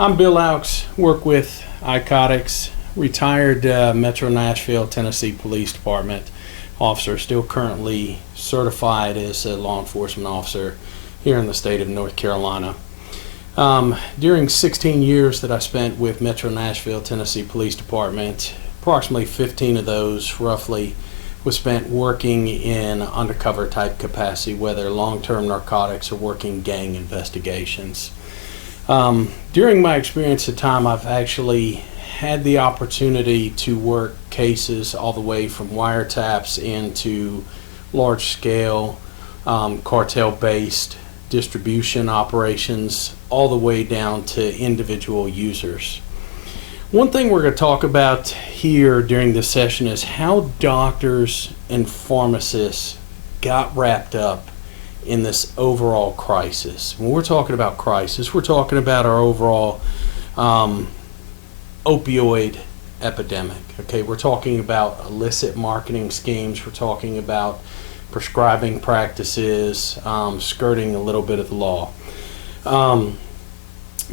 I'm Bill Loucks, work with Icotics, retired Metro Nashville, Tennessee Police Department officer, still currently certified as a law enforcement officer here in the state of North Carolina. During 16 years that I spent with Metro Nashville, Tennessee Police Department, approximately 15 of those roughly was spent working in undercover type capacity, whether long-term narcotics or working gang investigations. During my experience of time, I've actually had the opportunity to work cases all the way from wiretaps into large-scale cartel-based distribution operations, all the way down to individual users. One thing we're going to talk about here during this session is how doctors and pharmacists got wrapped up in this overall crisis. When we're talking about crisis, we're talking about our overall opioid epidemic. Okay, we're talking about illicit marketing schemes. We're talking about prescribing practices, skirting a little bit of the law.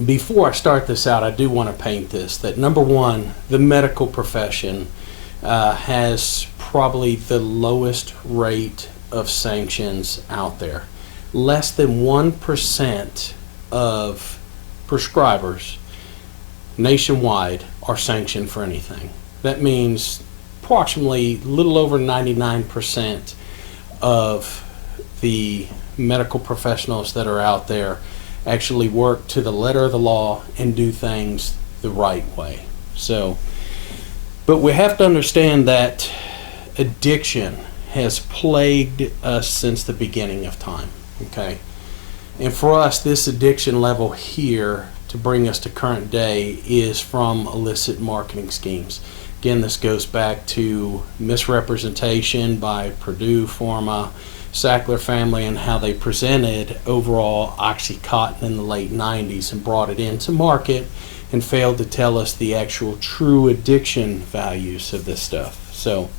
Before I start this out, I do want to paint this, that number one, the medical profession has probably the lowest rate of sanctions out there. Less than 1% of prescribers nationwide are sanctioned for anything. That means approximately a little over 99% of the medical professionals that are out there actually work to the letter of the law and do things the right way. But we have to understand that addiction has plagued us since the beginning of time, okay? And for us, this addiction level here to bring us to current day is from illicit marketing schemes. Again, this goes back to misrepresentation by Purdue Pharma, Sackler family, and how they presented overall OxyContin in the late 90s and brought it into market and failed to tell us the actual true addiction values of this stuff. So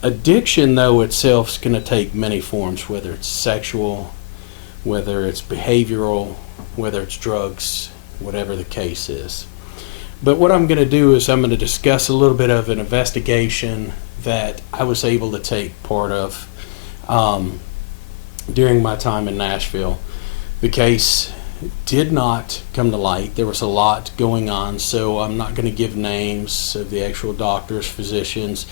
addiction, though, itself is going to take many forms, whether it's sexual, whether it's behavioral, whether it's drugs, whatever the case is. But what I'm going to do is I'm going to discuss a little bit of an investigation that I was able to take part of during my time in Nashville. The case did not come to light. There was a lot going on, so I'm not going to give names of the actual doctors, physicians,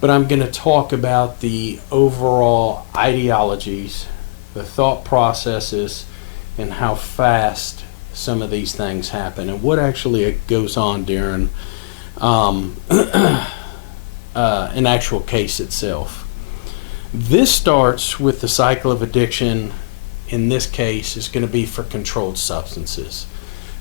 but I'm going to talk about the overall ideologies, the thought processes, and how fast some of these things happen and what actually goes on during an actual case itself. This starts with the cycle of addiction. In this case, is going to be for controlled substances.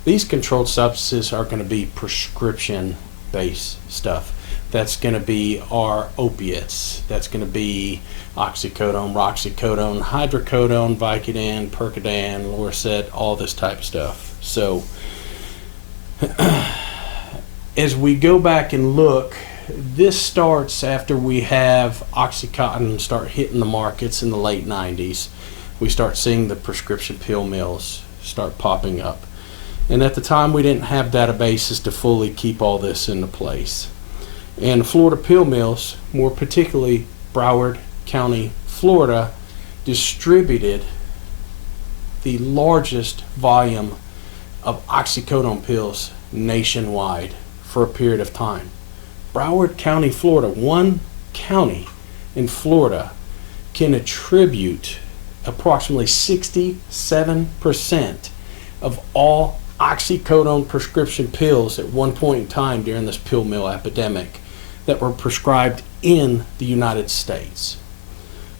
These controlled substances are going to be prescription-based stuff. That's going to be our opiates. That's going to be oxycodone, roxicodone, hydrocodone, Vicodin, Percodan, Lorcet, all this type of stuff. So as we go back and look, this starts after we have OxyContin start hitting the markets in the late 90s. We start seeing the prescription pill mills start popping up. And at the time, we didn't have databases to fully keep all this into place. And Florida pill mills, more particularly Broward County, Florida, distributed the largest volume of oxycodone pills nationwide for a period of time. Broward County, Florida, one county in Florida, can attribute approximately 67% of all oxycodone prescription pills at one point in time during this pill mill epidemic that were prescribed in the United States.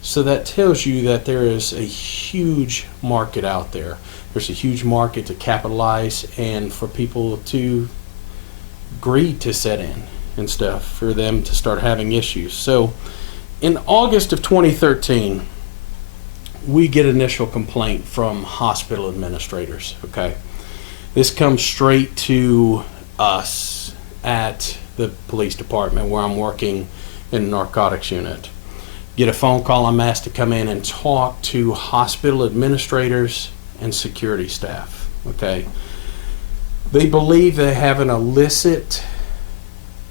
So that tells you that there is a huge market out there. There's a huge market to capitalize and for people to greed to set in and stuff for them to start having issues. So in August of 2013, we get initial complaint from hospital administrators, okay? This comes straight to us at the police department where I'm working in the narcotics unit. Get a phone call, I'm asked to come in and talk to hospital administrators and security staff, okay? They believe they have an illicit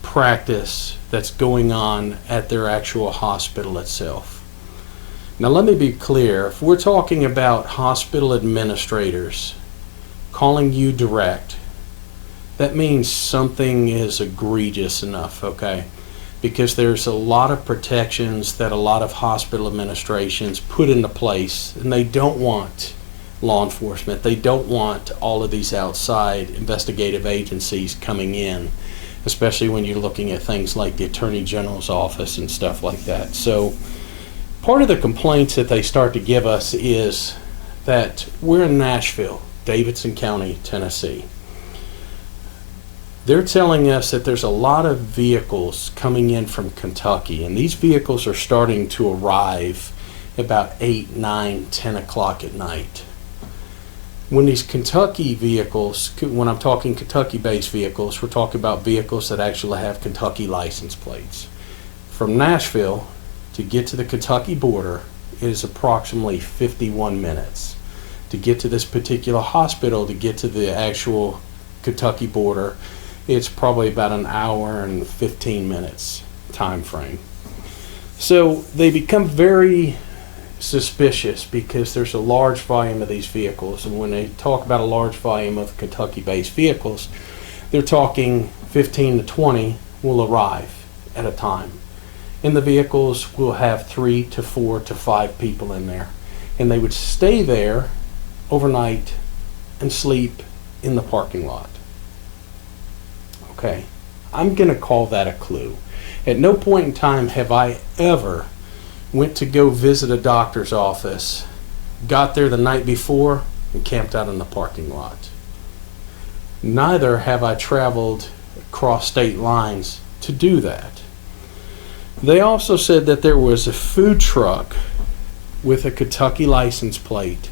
practice that's going on at their actual hospital itself. Now let me be clear, if we're talking about hospital administrators calling you direct, that means something is egregious enough, okay? Because there's a lot of protections that a lot of hospital administrations put into place, and they don't want law enforcement. They don't want all of these outside investigative agencies coming in, especially when you're looking at things like the Attorney General's office and stuff like that. So part of the complaints that they start to give us is that we're in Nashville, Davidson County, Tennessee. They're telling us that there's a lot of vehicles coming in from Kentucky, and these vehicles are starting to arrive about 8, 9, 10 o'clock at night. When these Kentucky vehicles, when I'm talking Kentucky-based vehicles, we're talking about vehicles that actually have Kentucky license plates. From Nashville to get to the Kentucky border is approximately 51 minutes. To get to this particular hospital, to get to the actual Kentucky border, it's probably about an hour and 15 minutes time frame. So they become very suspicious because there's a large volume of these vehicles, and when they talk about a large volume of Kentucky-based vehicles, they're talking 15 to 20 will arrive at a time. And the vehicles will have 3 to 4 to 5 people in there, and they would stay there overnight and sleep in the parking lot. Okay, I'm going to call that a clue. At no point in time have I ever went to go visit a doctor's office, got there the night before, and camped out in the parking lot. Neither have I traveled across state lines to do that. They also said that there was a food truck with a Kentucky license plate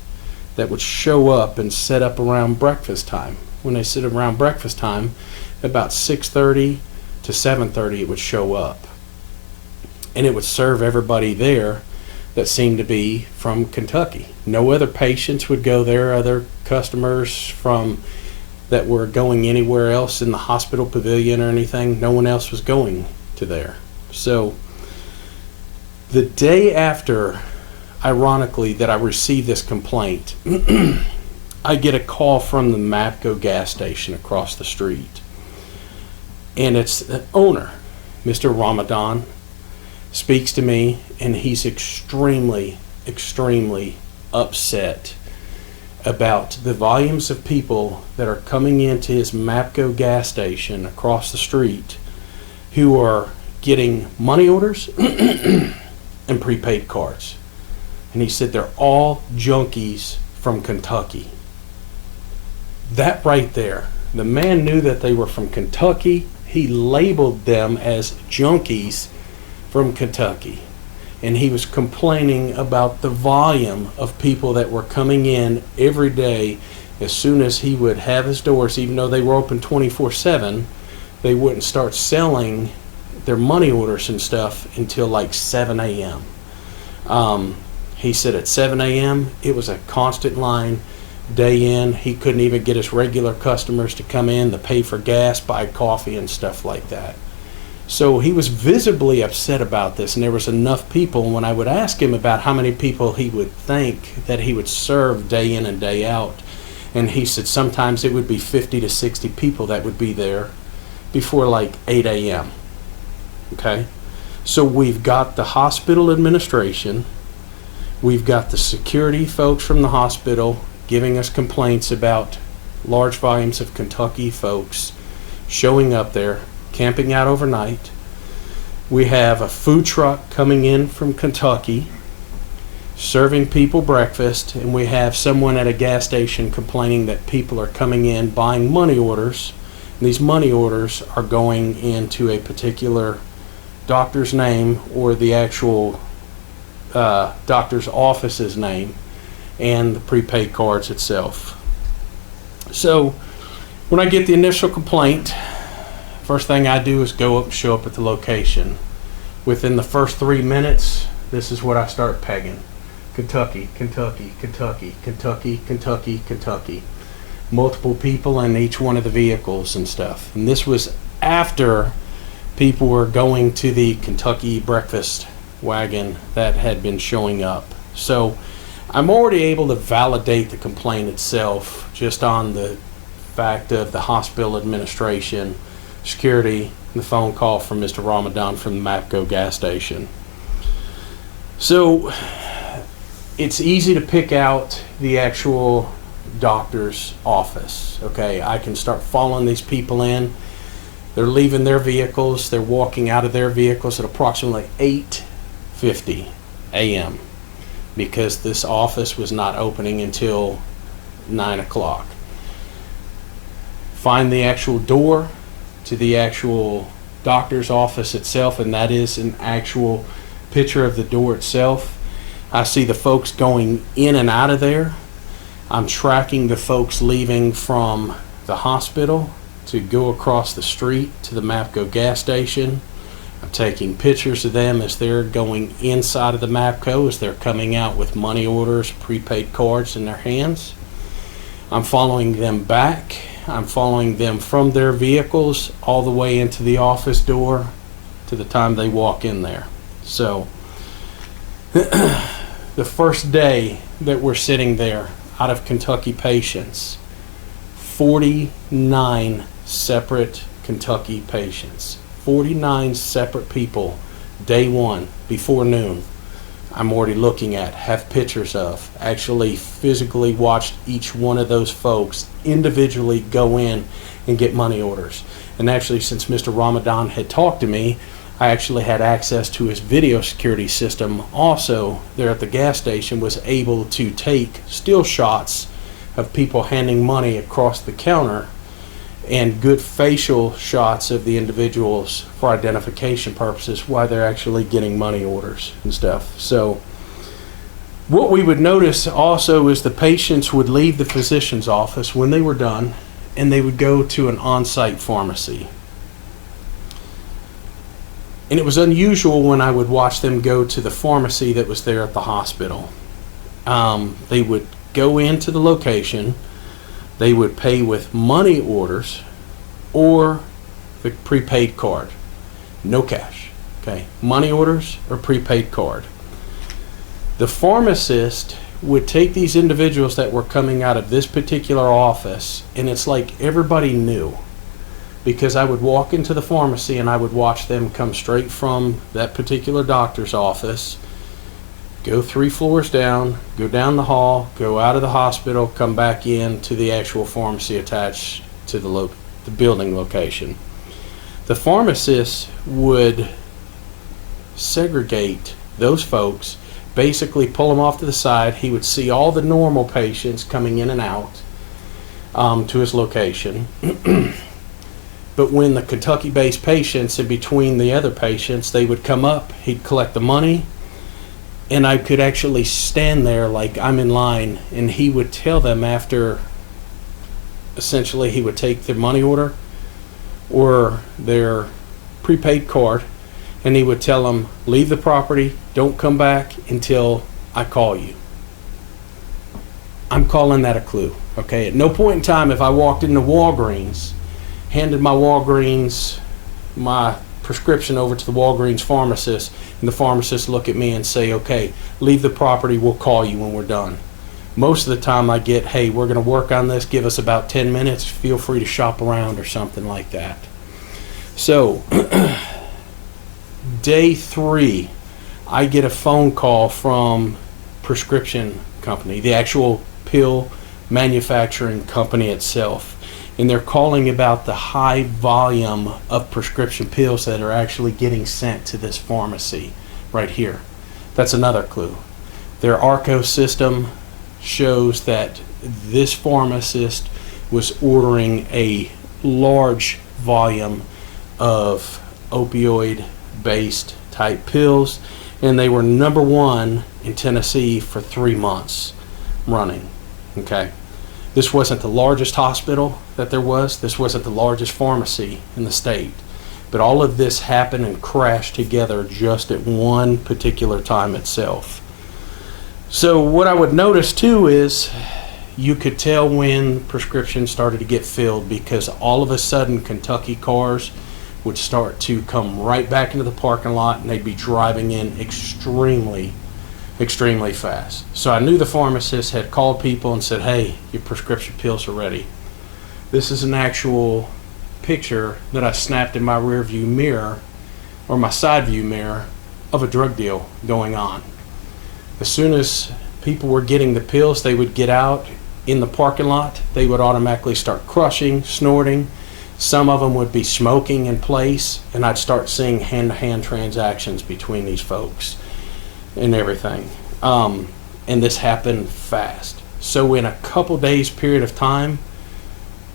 that would show up and set up around breakfast time. When they sit around breakfast time, about 6:30 to 7:30 it would show up. And it would serve everybody there that seemed to be from Kentucky. No other patients would go there, other customers from that were going anywhere else in the hospital pavilion or anything. No one else was going to there. So the day after, ironically, that I received this complaint, I get a call from the Mapco gas station across the street. And it's the owner, Mr. Ramadan, speaks to me, and he's extremely upset about the volumes of people that are coming into his Mapco gas station across the street who are getting money orders and prepaid cards. And he said they're all junkies from Kentucky. That right there, the man knew that they were from Kentucky. He labeled them as junkies from Kentucky, and he was complaining about the volume of people that were coming in every day. As soon as he would have his doors, even though they were open 24/7, they wouldn't start selling their money orders and stuff until like 7 a.m. He said at 7 a.m. it was a constant line day in. He couldn't even get his regular customers to come in to pay for gas, buy coffee and stuff like that. So he was visibly upset about this, and there was enough people. And when I would ask him about how many people he would think that he would serve day in and day out, and he said sometimes it would be 50 to 60 people that would be there before like 8 a.m. Okay? So we've got the hospital administration, we've got the security folks from the hospital giving us complaints about large volumes of Kentucky folks showing up there, camping out overnight. We have a food truck coming in from Kentucky serving people breakfast, and we have someone at a gas station complaining that people are coming in buying money orders, and these money orders are going into a particular doctor's name or the actual doctor's office's name and the prepaid cards itself. So when I get the initial complaint, first thing I do is go up and show up at the location. Within the first 3 minutes, this is what I start pegging. Kentucky, Kentucky, Kentucky, Kentucky, Kentucky, Kentucky. multiple people in each one of the vehicles and stuff. And this was after people were going to the Kentucky breakfast wagon that had been showing up. So I'm already able to validate the complaint itself just on the fact of the hospital administration, security, and the phone call from Mr. Ramadan from the MAPCO gas station. So it's easy to pick out the actual doctor's office. Okay, I can start following these people in. They're leaving their vehicles. They're walking out of their vehicles at approximately 8:50 a.m. because this office was not opening until 9 o'clock. Find the actual door to the actual doctor's office itself, and that is an actual picture of the door itself. I see the folks going in and out of there. I'm tracking the folks leaving from the hospital to go across the street to the MAPCO gas station. I'm taking pictures of them as they're going inside of the MAPCO, as they're coming out with money orders, prepaid cards in their hands. I'm following them back. I'm following them from their vehicles all the way into the office door to the time they walk in there. So the first day that we're sitting there, out of Kentucky patients, 49 separate Kentucky patients, 49 separate people, day one, before noon, I'm already looking at, have pictures of, actually physically watched each one of those folks individually go in and get money orders. And actually, since Mr. Ramadan had talked to me, I actually had access to his video security system also there at the gas station, was able to take still shots of people handing money across the counter and good facial shots of the individuals for identification purposes while they're actually getting money orders and stuff. So what we would notice also is the patients would leave the physician's office when they were done, and they would go to an on-site pharmacy. And it was unusual when I would watch them go to the pharmacy that was there at the hospital. They would go into the location, they would pay with money orders or the prepaid card. No cash. Okay, money orders or prepaid card. The pharmacist would take these individuals that were coming out of this particular office, and it's like everybody knew, because I would walk into the pharmacy and I would watch them come straight from that particular doctor's office, go 3 floors down, go down the hall, go out of the hospital, come back in to the actual pharmacy attached to the building location. The pharmacist would segregate those folks, basically pull them off to the side. He would see all the normal patients coming in and out to his location. But when the Kentucky-based patients, in between the other patients, they would come up, he'd collect the money, and I could actually stand there like I'm in line, and he would tell them after, essentially he would take their money order or their prepaid card, and he would tell them, leave the property, don't come back until I call you. I'm calling that a clue. Okay, at no point in time, if I walked into Walgreens, handed my prescription over to the Walgreens pharmacist, and the pharmacist look at me and say, okay, leave the property, we'll call you when we're done. Most of the time I get, hey, we're going to work on this, give us about 10 minutes, feel free to shop around or something like that. So day 3, I get a phone call from prescription company, the actual pill manufacturing company itself. And they're calling about the high volume of prescription pills that are actually getting sent to this pharmacy right here. That's another clue. Their ARCO system shows that this pharmacist was ordering a large volume of opioid-based type pills, and they were number 1 in Tennessee for 3 months running. Okay. This wasn't the largest hospital that there was. This wasn't the largest pharmacy in the state. But all of this happened and crashed together just at one particular time itself. So what I would notice too is you could tell when prescriptions started to get filled, because all of a sudden Kentucky cars would start to come right back into the parking lot, and they'd be driving in extremely fast. So I knew the pharmacist had called people and said, hey, your prescription pills are ready. This is an actual picture that I snapped in my rear view mirror, or my side view mirror, of a drug deal going on. As soon as people were getting the pills, they would get out in the parking lot. They would automatically start crushing, snorting. Some of them would be smoking in place, and I'd start seeing hand-to-hand transactions between these folks and everything. And this happened fast. So in a couple days period of time,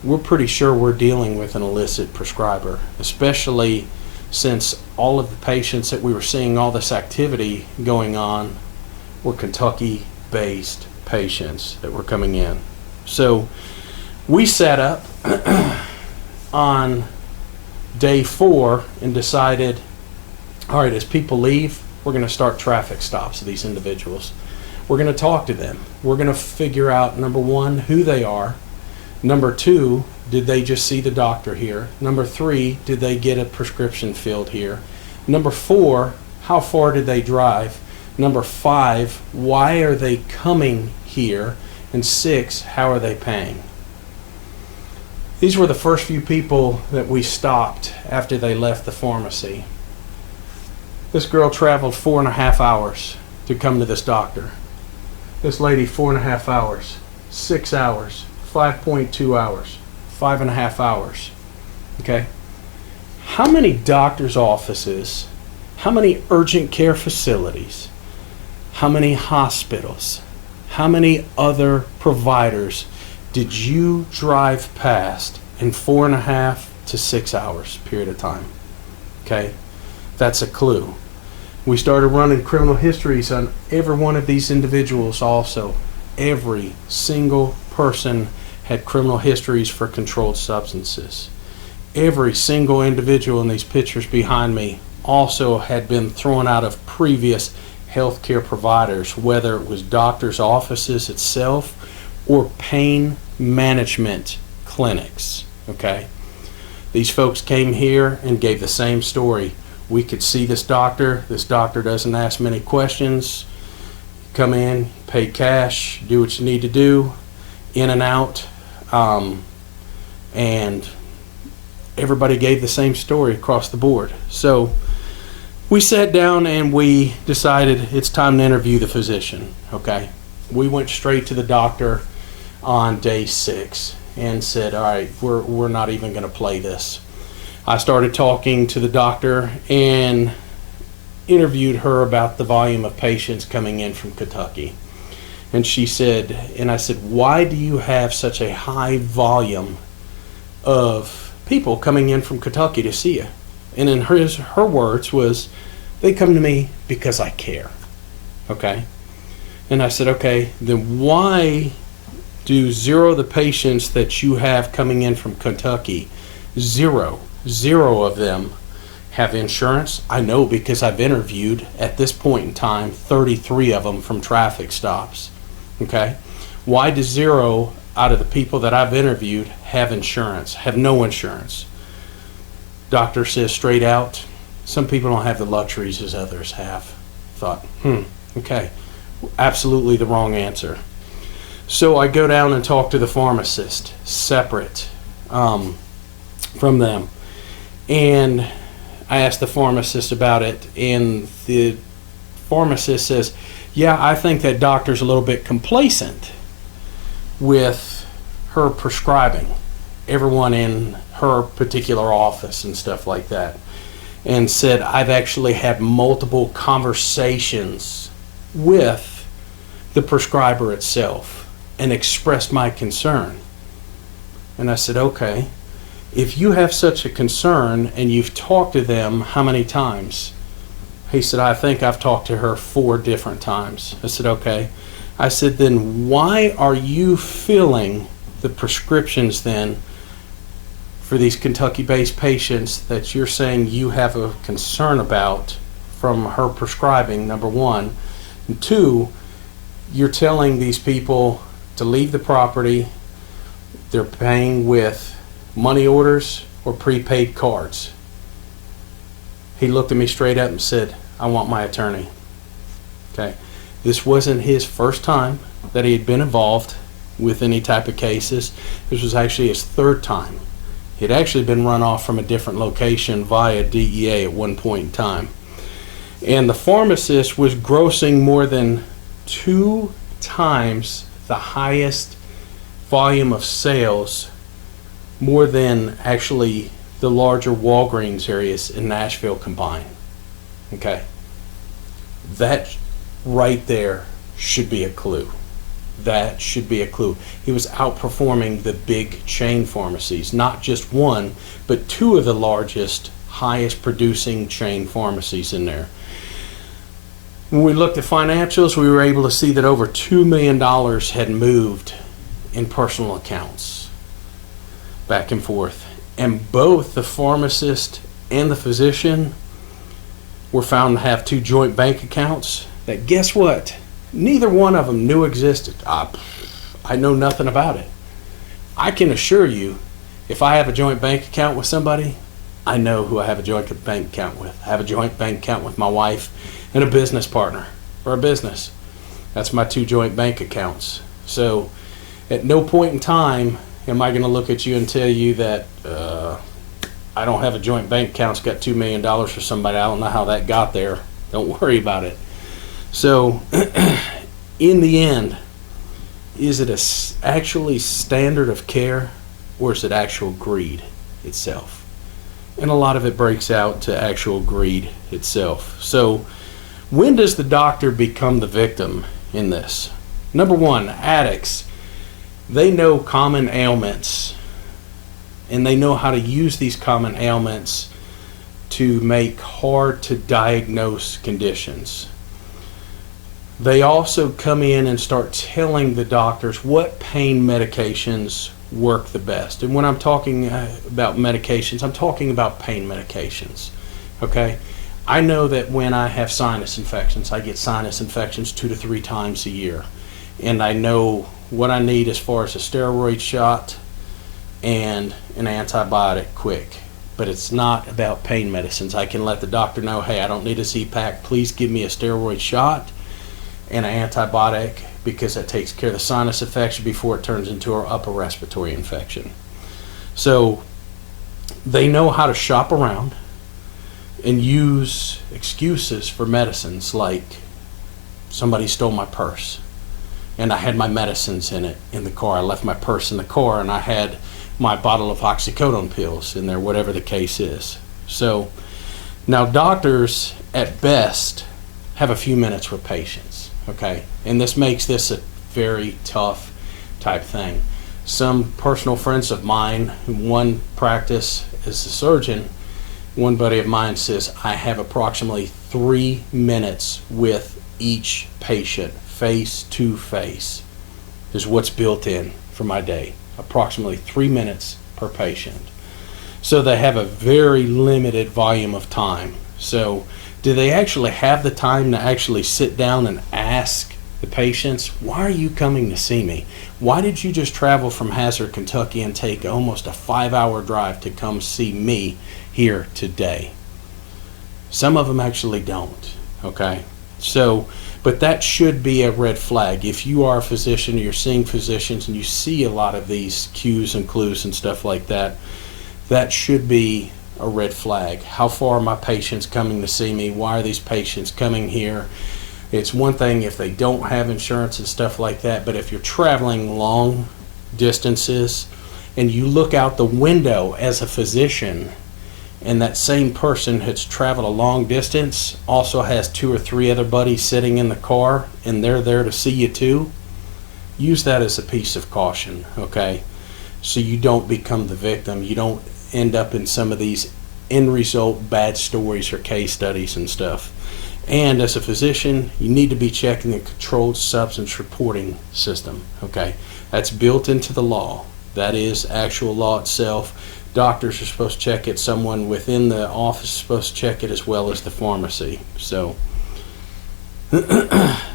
we're pretty sure we're dealing with an illicit prescriber, especially since all of the patients that we were seeing all this activity going on were Kentucky-based patients that were coming in. So we set up on day 4 and decided, all right, as people leave, we're going to start traffic stops of these individuals. We're going to talk to them. We're going to figure out, number 1, who they are. Number 2, did they just see the doctor here? Number 3, did they get a prescription filled here? Number 4, how far did they drive? Number 5, why are they coming here? And 6, how are they paying? These were the first few people that we stopped after they left the pharmacy. This girl traveled 4.5 hours to come to this doctor. This lady, 4.5 hours, 6 hours, 5.2 hours, 5.5 hours. Okay? How many doctor's offices, how many urgent care facilities, how many hospitals, how many other providers did you drive past in 4.5 to 6 hours period of time? Okay? That's a clue. We started running criminal histories on every one of these individuals also. Every single person had criminal histories for controlled substances. Every single individual in these pictures behind me also had been thrown out of previous healthcare providers, whether it was doctors' offices itself or pain management clinics. Okay? These folks came here and gave the same story. We could see this doctor. This doctor doesn't ask many questions. Come in, pay cash, do what you need to do, in and out. And everybody gave the same story across the board. So we sat down and we decided it's time to interview the physician. Okay? We went straight to the doctor on day 6 and said, all right, we're not even going to play this. I started talking to the doctor and interviewed her about the volume of patients coming in from Kentucky. And she said, and I said, why do you have such a high volume of people coming in from Kentucky to see you? And in her words was, they come to me because I care. Okay? And I said, okay, then why do 0 of the patients that you have coming in from Kentucky, 0 of them have insurance? I know, because I've interviewed at this point in time 33 of them from traffic stops. Okay? Why does 0 out of the people that I've interviewed have insurance, have no insurance? Doctor says straight out, some people don't have the luxuries as others have. Thought, okay, absolutely the wrong answer. So I go down and talk to the pharmacist, separate from them. And I asked the pharmacist about it, and the pharmacist says, yeah, I think that doctor's a little bit complacent with her prescribing, everyone in her particular office and stuff like that. And said, I've actually had multiple conversations with the prescriber itself and expressed my concern. And I said, okay, if you have such a concern and you've talked to them how many times? He said, I think I've talked to her 4 different times. I said, okay. I said, then why are you filling the prescriptions then for these Kentucky-based patients that you're saying you have a concern about from her prescribing, number 1. And 2, you're telling these people to leave the property, they're paying with money orders or prepaid cards. He looked at me straight up and said, I want my attorney. Okay. This wasn't his first time that he had been involved with any type of cases. This was actually his third time. He had actually been run off from a different location via DEA at one point in time. And the pharmacist was grossing more than 2 times the highest volume of sales, more than actually the larger Walgreens areas in Nashville combined. Okay. That right there should be a clue. That should be a clue. He was outperforming the big chain pharmacies, not just one, but 2 of the largest, highest producing chain pharmacies in there. When we looked at financials, we were able to see that over $2 million had moved in personal accounts back and forth. And both the pharmacist and the physician were found to have 2 joint bank accounts that, guess what? Neither one of them knew existed. I know nothing about it. I can assure you, if I have a joint bank account with somebody, I know who I have a joint bank account with. I have a joint bank account with my wife and a business partner for a business. That's my 2 joint bank accounts. So at no point in time am I going to look at you and tell you that I don't have a joint bank account that's got $2 million for somebody. I don't know how that got there. Don't worry about it. So in the end, is it actually standard of care, or is it actual greed itself? And a lot of it breaks out to actual greed itself. So when does the doctor become the victim in this? Number one, addicts. They know common ailments, and they know how to use these common ailments to make hard to diagnose conditions. They also come in and start telling the doctors what pain medications work the best. And when I'm talking about medications, I'm talking about pain medications. Okay? I know that when I have sinus infections, I get sinus infections 2 to 3 times a year. And I know what I need as far as a steroid shot and an antibiotic quick. But it's not about pain medicines. I can let the doctor know, hey, I don't need a Z-Pack. Please give me a steroid shot and an antibiotic, because that takes care of the sinus infection before it turns into an upper respiratory infection. So they know how to shop around and use excuses for medicines, like somebody stole my purse and I had my medicines in it in the car. I left my purse in the car and I had my bottle of oxycodone pills in there, whatever the case is. So now doctors at best have a few minutes with patients, okay? And this makes this a very tough type thing. Some personal friends of mine, one practice as a surgeon, one buddy of mine says, I have approximately 3 minutes with each patient, face to face, is what's built in for my day. Approximately 3 minutes per patient. So they have a very limited volume of time. So do they actually have the time to actually sit down and ask the patients, why are you coming to see me? Why did you just travel from Hazard, Kentucky and take almost a 5-hour drive to come see me here today? Some of them actually don't, okay? So, but that should be a red flag. If you are a physician, you're seeing physicians, and you see a lot of these cues and clues and stuff like that, that should be a red flag. How far are my patients coming to see me? Why are these patients coming here? It's one thing if they don't have insurance and stuff like that, but if you're traveling long distances and you look out the window as a physician and that same person has traveled a long distance, also has 2 or 3 other buddies sitting in the car and they're there to see you too, use that as a piece of caution, okay? So you don't become the victim. You don't end up in some of these end result bad stories or case studies and stuff. And as a physician, you need to be checking the controlled substance reporting system, okay? That's built into the law. That is actual law itself. Doctors are supposed to check it. Someone within the office is supposed to check it, as well as the pharmacy. So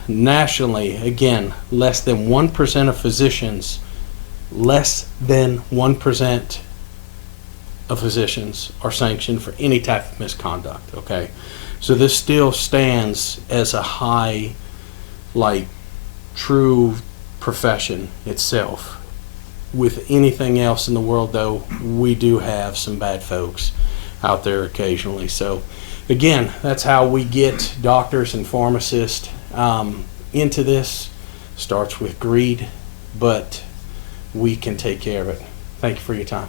Nationally, again, less than 1% of physicians, less than 1% of physicians are sanctioned for any type of misconduct, okay? So this still stands as a high, like, true profession itself. With anything else in the world, though, we do have some bad folks out there occasionally. So again, that's how we get doctors and pharmacists into this. Starts with greed, but we can take care of it. Thank you for your time.